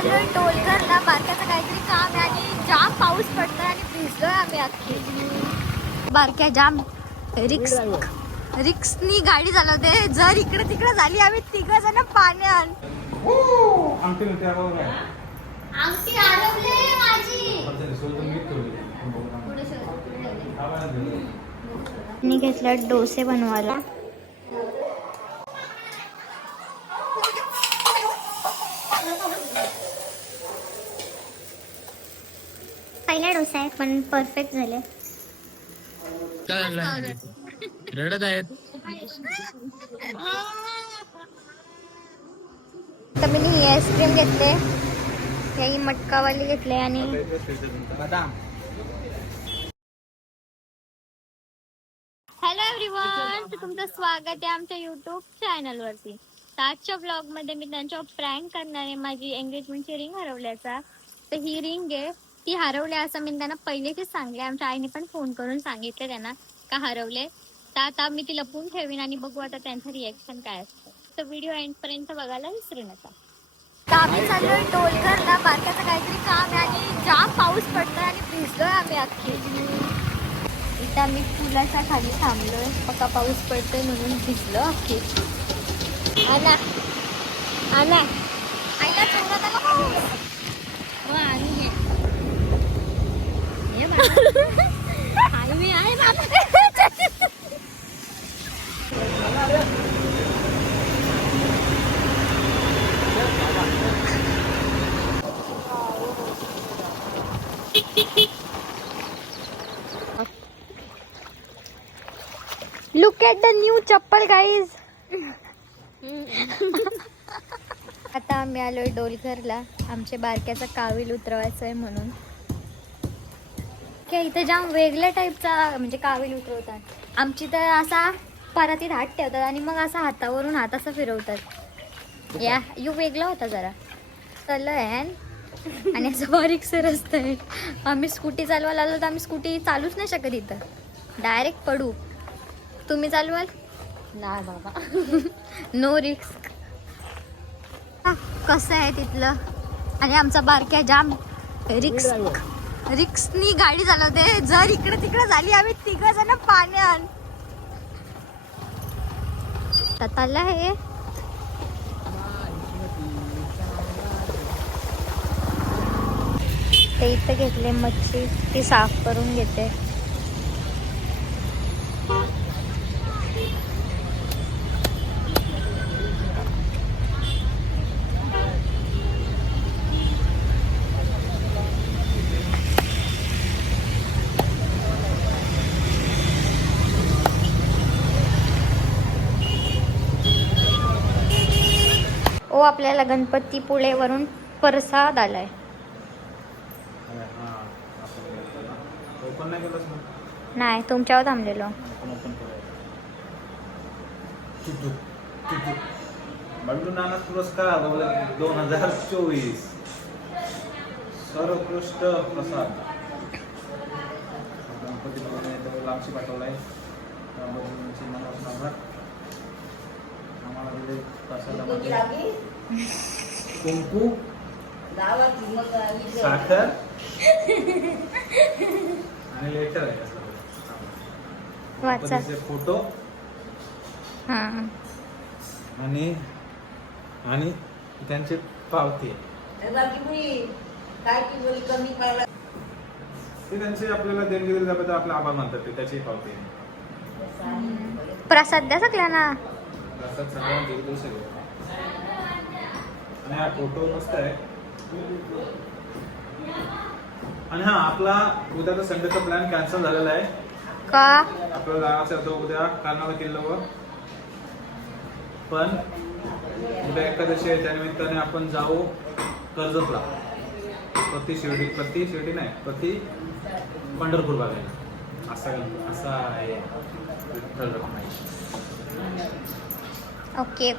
चाललोय टोलघरला बारक्याचं काहीतरी काम आहे आणि जाम पाऊस पडतोय आणि भिजलोय आम्ही अख्खी. बारक्या जाम रिक्स रिक्सनी गाडी चालवते. जर इकडे तिकडे झाली आम्ही तिघ जण पाण्यात अंगठी माझी. मी घेतलं डोसे बनवायला. पहिला डोसा आहे पण परफेक्ट झाले. रडत आहेत. तर मी ही आईस्क्रीम घेतले ही मटकावाली घेतले आणि हॅलो एव्हरीवन तुमचं स्वागत आहे आमच्या युट्यूब चॅनल वरती. तर आजच्या ब्लॉगमध्ये मी त्यांच्यावर प्रँक करणार आहे माझी एंगेजमेंटची रिंग हरवल्याचा. तर ही रिंग आहे ती हरवली असं मी त्यांना पहिलेच सांगले. आमच्या आईने पण फोन करून सांगितले त्यांना का हरवले. तर आता मी ती लपून ठेवीन आणि बघू आता त्यांचं रिएक्शन काय असतं. तर व्हिडिओ एंड पर्यंत बघायला विसरू नका. तर आम्ही चाललोय टोलघरला बारक्याचं काहीतरी काम आहे आणि जाम पाऊस पडतोय आणि भिजलोय आम्ही अख्खी. इथं आम्ही पुलाच्या खाली थांबलोय. पका पाऊस पडतोय म्हणून भिजलो अख्खी. आना आना आईला चोरात आला पाऊस? हो आणि मी आहे look at the new chappal guys आता आम्ही आलोय डोलघरला. आमच्या बारक्याचा कावील उतरवायचं आहे म्हणून. काय इथं जाम वेगळ्या टाईपचा म्हणजे कावील उतरवतात. आमची तर असा परातीत हात ठेवतात आणि मग असा हातावरून हात असं फिरवतात. या यू वेगळा होता जरा. चाललं हॅन आणि असं बारीक सर असतंय. आम्ही स्कूटी चालवायला आलो तर आम्ही स्कूटी चालूच नाही शकत इथं. डायरेक्ट पडू. तुम्ही चालवाल? नाही बाबा. नो रिस्क कसं आहे तिथलं? आणि आमचा बारक्या जाम. रिक्स रिक्सनी गाडी चालवते. जर इकडे तिकडे झाली आम्ही तिघ जण पाण्यात तताला हे. ते इथं घेतले मच्छी ती साफ करून घेते. ओ आपल्याला गणपतीपुळेवरून प्रसाद आलाय. नाही तुमच्यावर थांबलेलो. बंडू नाना पुरस्कार दोन हजार चोवीस. सर्वोत्कृष्ट प्रसाद. गणपती लांबशी पाठवलाय. त्याबद्दल मनापासून आभार. आम्हाला दिले प्रसादामध्ये कुंकू? साखर? आणि लेटर आहे फोटो. हा. आणि आणि त्यांची पावती. ते त्यांचे आपल्याला देणगी दिली आपला आभार मानतात ते त्याची पावती. प्रसाद द्या सगळ्यांना. दिली देऊ सगळे आणि हा फोटो मस्त आहे. आणि हा आपला उद्याचा संडेचा प्लॅन कॅन्सल झालेला आहे. का? आपल्याला जायचं होतं उद्या कर्नाटक किल्ल्यावर. पण उद्या एकादशी आहे त्यानिमित्ताने आपण जाऊ कर्जतला. प्रति शिर्डी प्रति शिर्डी नाही प्रति पंढरपूर बघायला. असा असा आहे ठरलं ओके.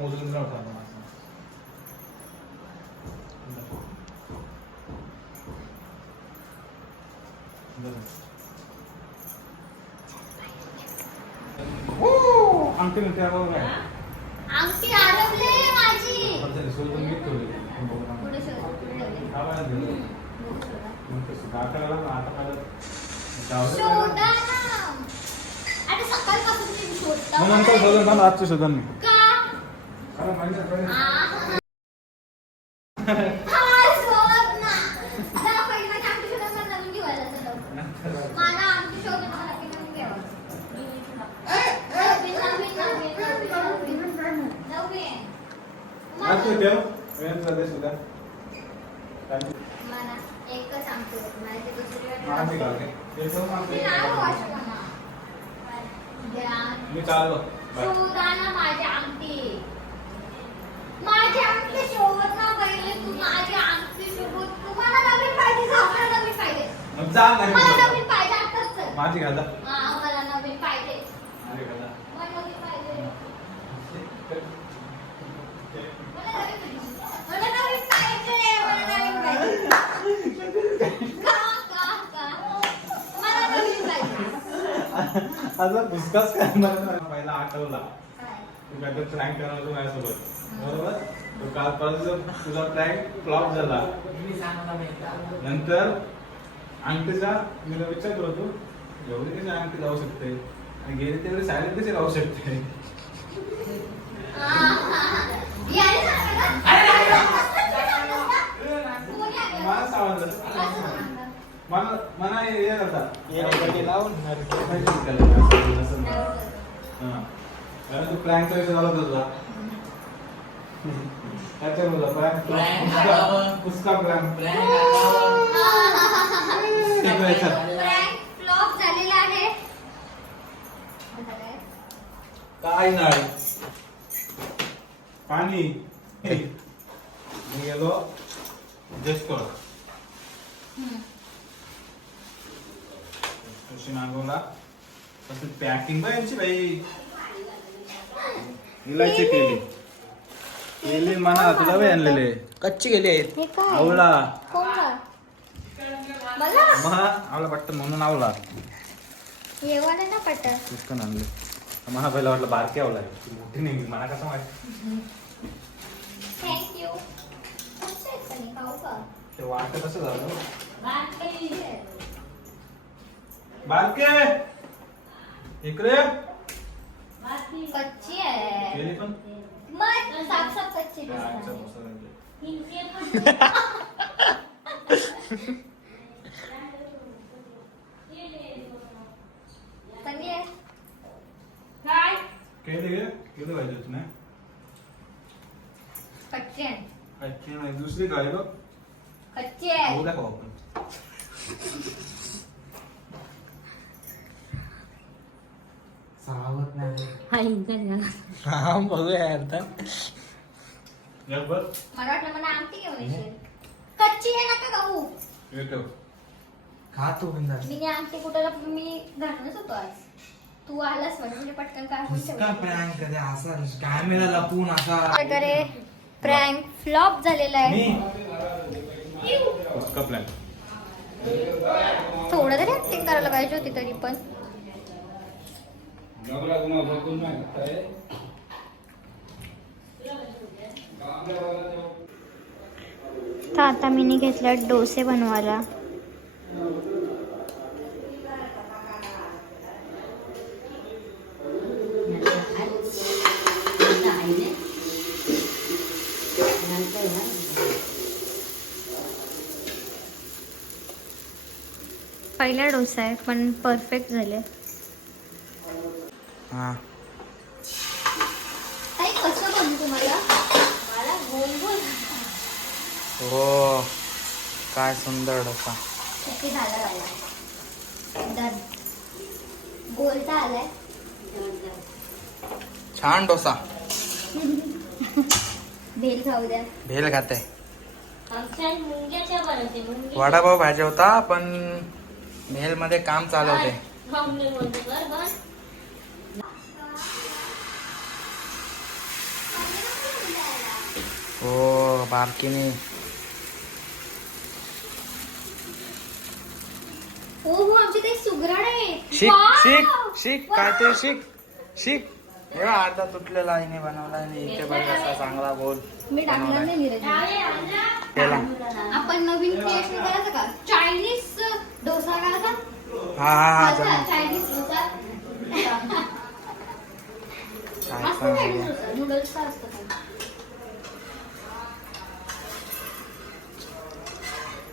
मोजून आरवले माझी शोधून मी ठेवली. पुढे शोध, पुढे ठेवले. हा, गेली. मग तसं दाखवायला लागलं, आता पाहिलं. जाऊ दे. शोधा ना आता सकाळपासून तुम्ही शोधता मग नंतर. शोधून ना आजचं शोधून मी. का अरे, माहिती आहे, पहिले. आहा. हा, शोध ना. जा पहिले माझी आमटी शोधा, मला नवीन घेऊन यायला चला. मला आमटी शोधून मला नवीन नवीन घ्यावं. नवीन, नवीन, नवीन, नवीन, नवीन. नवीन. आज तू मला- ठेव. वेळ चालते सुद्धा. चालते. मला एकच आमटी होती. मला ते दुसरी. मी नाही. द्या. मी चाललो बाय. शोधा ना माझी आमटी माझी आमटी शोध ना पहिले तू माझी आमटी शोध तुम्हाला नवीन पाहिजे आपल्याला नवीन पाहिजे मग जा नाही मला. नवीन पाहिजे आताच चल. माझी घाला हा, मला नवीन पाहिजे माझी घाला मला नवीन पाहिजे मला नवीन मला नवीन पाहिजे मला नवीन पाहिजे का का का मला नवीन आता भुसकाच करणार. पहिला आठवला? तू काय तर प्रँक करणार होतो माझ्यासोबत बरोबर तो काल परत तुझा प्रँक फ्लॉप झाला नंतर अंगठीचा मी तुला विचारत होतो एवढी कशी अंगठी जाऊ शकते आणि गेली तेवढी सायलेंट कशी राहू शकते? मला सांगितलं? मला मला हे करता. लावून. अरे तू प्रँकचा विषय झाला होता तुझा त्याच्या बोला. पुस्का. काय नाही. पाणी. मी गेलो. जस्ट कर. मागवला पॅकिंग यांची बाई. इलायची केली. केली. म्हणा तुला बाई आणलेले. कच्ची गेली आहेत हे काय? आवला कोणला? मला? महा आवला पट्ट म्हणून आवला येवाला ना पटत. आणले पहिला वाटलं बारके आवला मोठी नाही मला कसं माहिती? आहे हे? ते वाटत कसं झालं. बारके इकडे कच्ची आहे. केली पण. मग साफ साफ कच्ची दिसतात. मसाला. चांगली आहे. केली गे? केली पाहिजे होती ना कच्ची आहे. अच्छी नाही दुसरी काय बघ कच्ची आहे. खाऊ दाखव आपण हा बघूया आता. बघ मला वाटलं मला आमटी घेऊन येशील. कच्ची आहे नका एक ठेव. खातो बिंदास मी आमटी कुठं मी घालूनच होतो आज. तू आलास म्हणजे पटकन ठेवलं. प्रँक कधी असा कॅमेरा लपून असा. प्रकारे प्रँक फ्लॉप झालेला आहे. प्लॅन थोडं तरी ऍक्टिंग करायला पाहिजे होती तरी पण. तर आता मी घेतला डोसे बनवायला. पहिला डोसा आहे पण परफेक्ट झाले. हा. काही कसं बनवू तुम्हाला? मला गोल गोल हो काय सुंदर डोसा. छान डोसा. भेल खाऊ द्या. भेल खाते. वडापाव पाहिजे होता पण भेल मध्ये काम चालू होते हो बारकीने हो हो आमचे ते सुगरण आहे शिक! शिक शिक काय ते! शिक शिक. हे बघ, अर्धा तुटलेला आईने बनवला आणि इथे बघ कसा चांगला गोल मी टाकणार नाही नीरज केला आपण नवीन क्रिएशन करायचं का? चायनीज डोसा करायचा हा हा हा? जमलं. चायनीज डोसा? काय मस्त पण चायनीज आहे. डोसा. नूडल्सचा असतो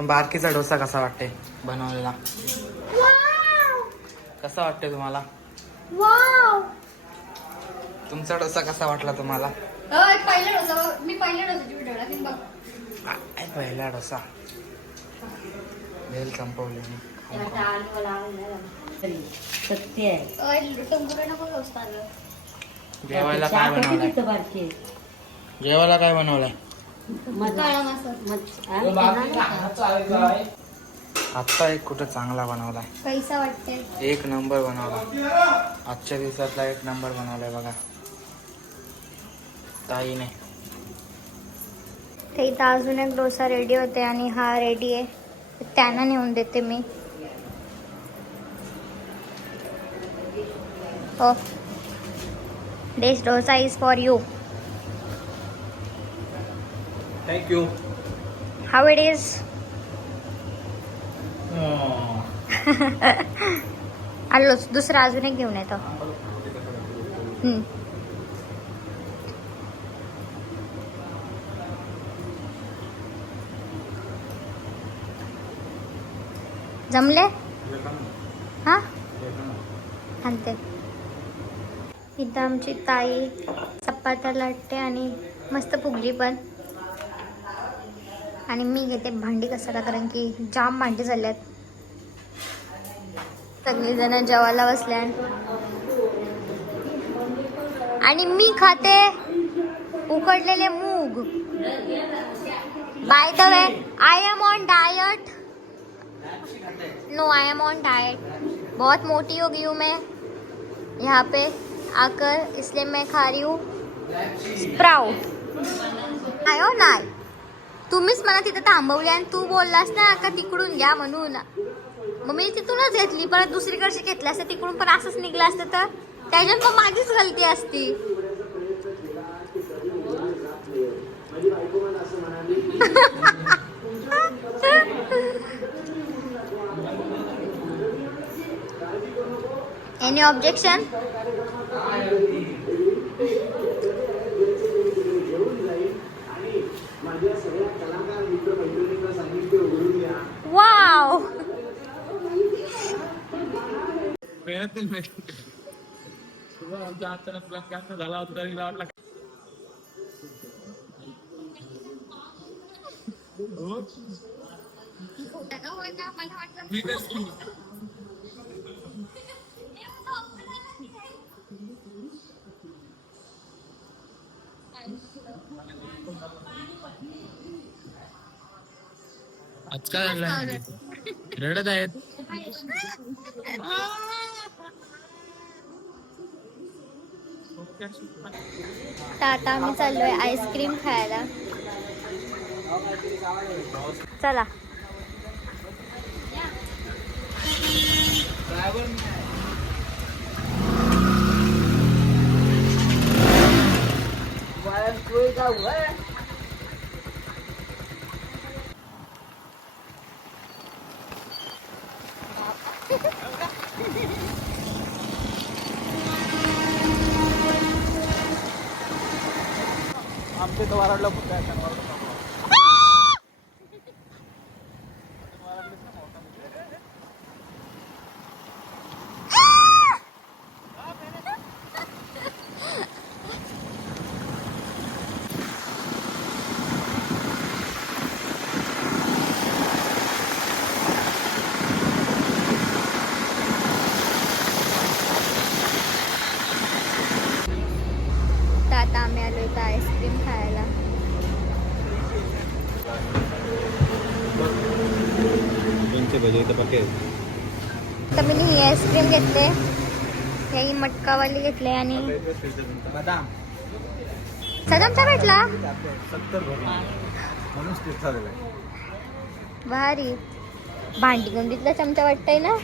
पण. बारकीचा डोसा कसा वाटते बनवलेला. वाव! कसा वाटते तुम्हाला? वाव! तुमचा डोसा कसा वाटला तुम्हाला? पहिला डोसा. मी डोसाची व्हिडिओ पहिला डोसा? भेल संपवली मी. सत्य. जेवायला काय बनवलंय? बारके? जेवायला काय बनवलंय? आत्ता एक कुठं चांगला बनवलाय. कैसा वाटते एक नंबर बनवला. आजच्या दिवसातला एक नंबर बनवलाय बघा. ताईने. ते इथं अजून एक डोसा रेडी होते आणि हा रेडी आहे. त्यांना नेऊन देते मी. हो. This dosa is for you thank you how it is आलोच दुसरा अजून एक घेऊन येतो. हम्म. जमले? हा? आणते. इथं आमची ताई चपात्या लाटते आणि मस्त फुगली पण. आणि मी घेते भांडी कसाला कारण की जाम भांडी झाल्यात. सगळीजण जेवायला बसल्या आणि मी खाते उकडलेले मूग. By the way I am on diet no I am on diet बहुत मोटी हो गई हूँ मैं यहाँ पे आकर इसलिए मैं खा रही हूँ. स्प्राउट आयो हो तुम्हीच मला तिथं थांबवली आणि तू बोललास ना का तिकडून घ्या म्हणून. मग मी तिथूनच घेतली परत दुसरीकडची घेतली असते तिकडून पण असंच निघलं असतं तर. त्याच्यात मग माझीच गलती असती. एनी ऑब्जेक्शन वाव अचानक प्लस झाला होता तरी वाटला आज काय झालंय रडत आहेत. आता आम्ही चाललोय आईस्क्रीम खायला. चला. आमच्या इथं वराडला कुठे आहे आता आम्ही आलो इथं आईस्क्रीम खायला भजे इथं पक्के तर मी ही आईस्क्रीम घेतले. ही मटकावाली घेतले आणि बदाम. सदमचा भेटला? भारी. भांडी गुंडीतला चमचा वाटतंय ना?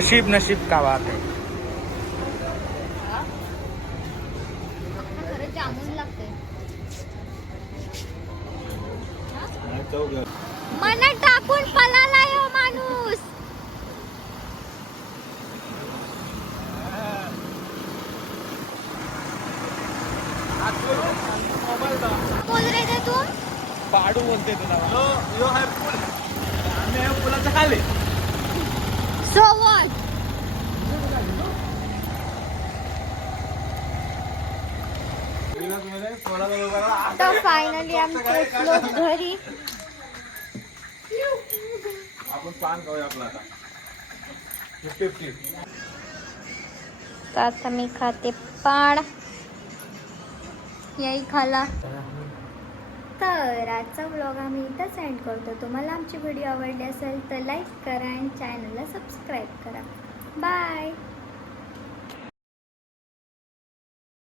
करू आता? नशीब नशीब का बात है खरं जामून लागते मनात टाकून पळाला यो माणूस बोल रे ते तू पाडू बोलते तुला यो यो आहे पूल आम्ही आहे पुलाच्या खाली सो वॉट तर फायनली आम्ही पोचलो घरी. आपण पान खाऊया आपला आता. फिफ्टी फिफ्टी तर आता मी खाते पाण याही खाला. तर आजचा व्लॉग आम्ही इथंच एंड करतो. तुम्हाला आमची व्हिडिओ आवडली असेल तर लाईक करा आणि चॅनलला सबस्क्राईब करा. बाय